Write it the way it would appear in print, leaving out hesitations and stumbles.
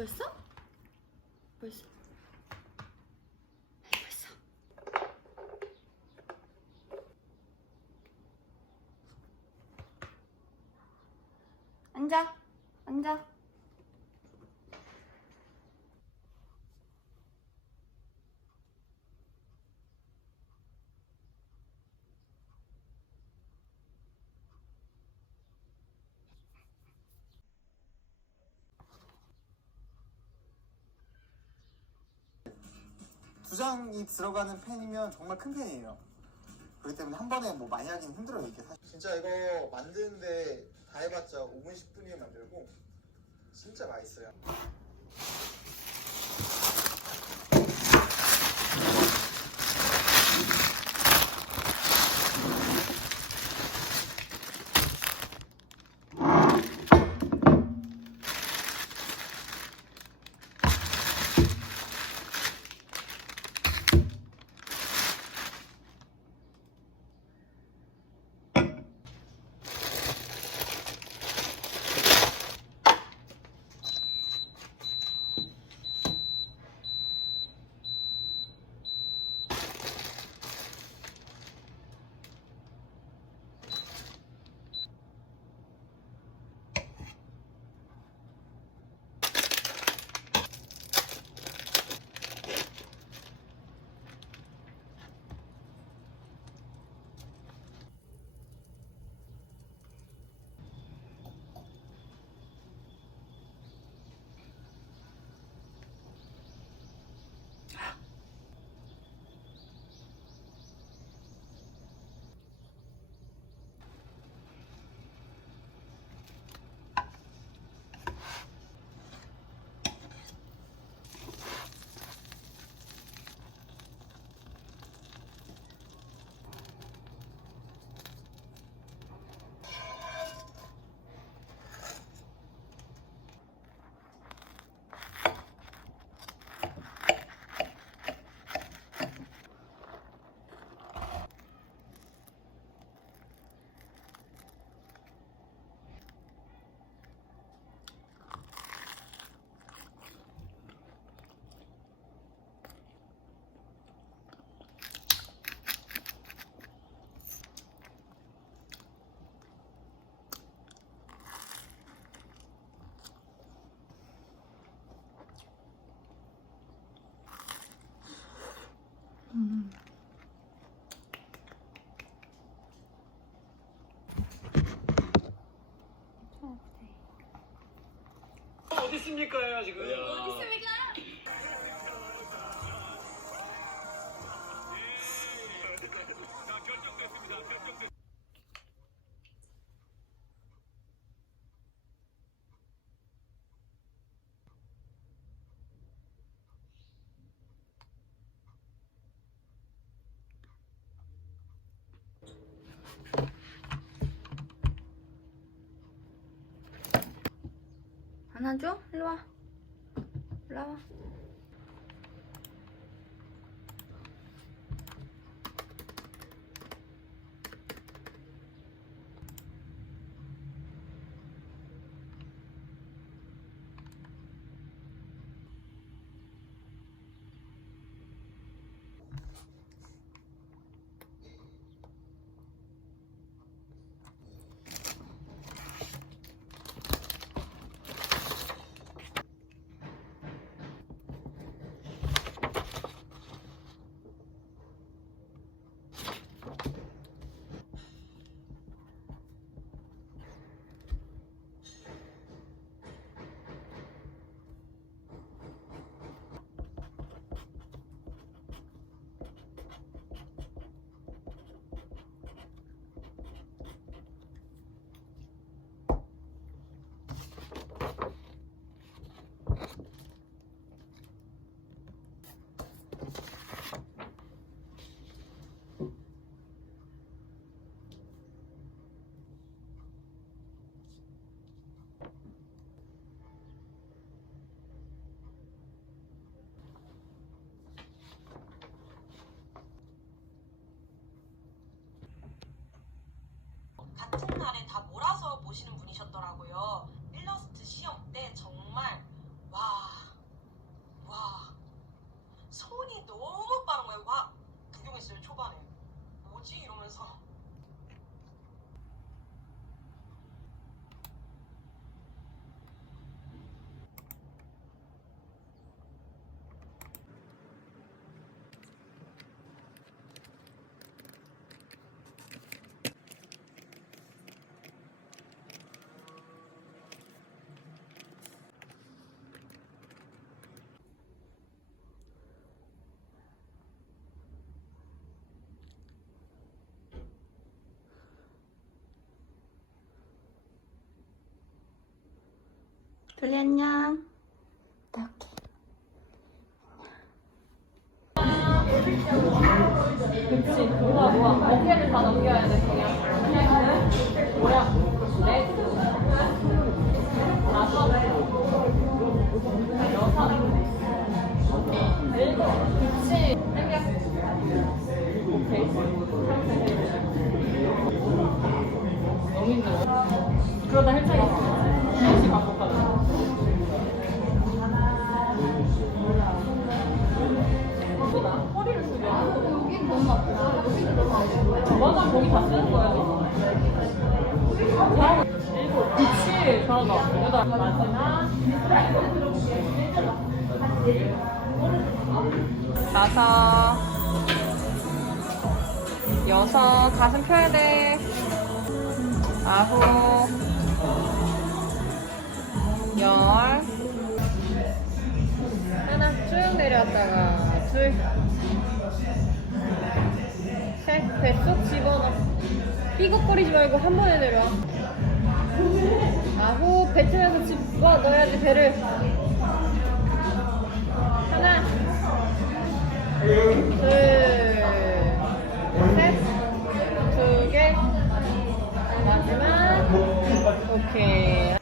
벌써? 벌써? 벌써? 앉아. 앉아. 두 장이 들어가는 펜이면 정말 큰 펜이에요. 그렇기 때문에 한 번에 뭐 많이 하긴 힘들어요, 이게 사실. 진짜 이거 만드는데 다 해봤자 5분 10분이면 만들고 진짜 맛있어요. 어디 있습니까 지금? 어디 있습니까? 자, 결정됐습니다. 결정됐습니다. 안아줘? 일로 와. 올라와. 같은 날에 다 몰아서 보시는 분이셨더라고요. 일러스트 시험 때 정말 와 둘리 안녕. 이렇게. 그치. 뭐야. 어깨를 다 넘겨야 돼, 그냥. 뭐야. 넷. 다섯. 여섯. 일곱. 그치. 당겨. 오케이. 너무 힘들어. 그러다 헬창이 다시 반복하자. 허리를 숙여. 여기 너무 아프다. 여기도 너무 아프다. 맞아, 거기 다 쓰는 거야. 일곱. 그치. 잘한다. 여덟. 마지막. 다섯. 여섯. 가슴 펴야 돼. 아홉. 열. 하나 쭉 내려왔다가 둘, 셋, 배 쏙 집어넣어. 삐걱거리지 말고 한 번에 내려와. 아홉, 뱉으면서 집어넣어야지 배를. 하나, 둘, 셋, 두 개, 마지막. 오케이.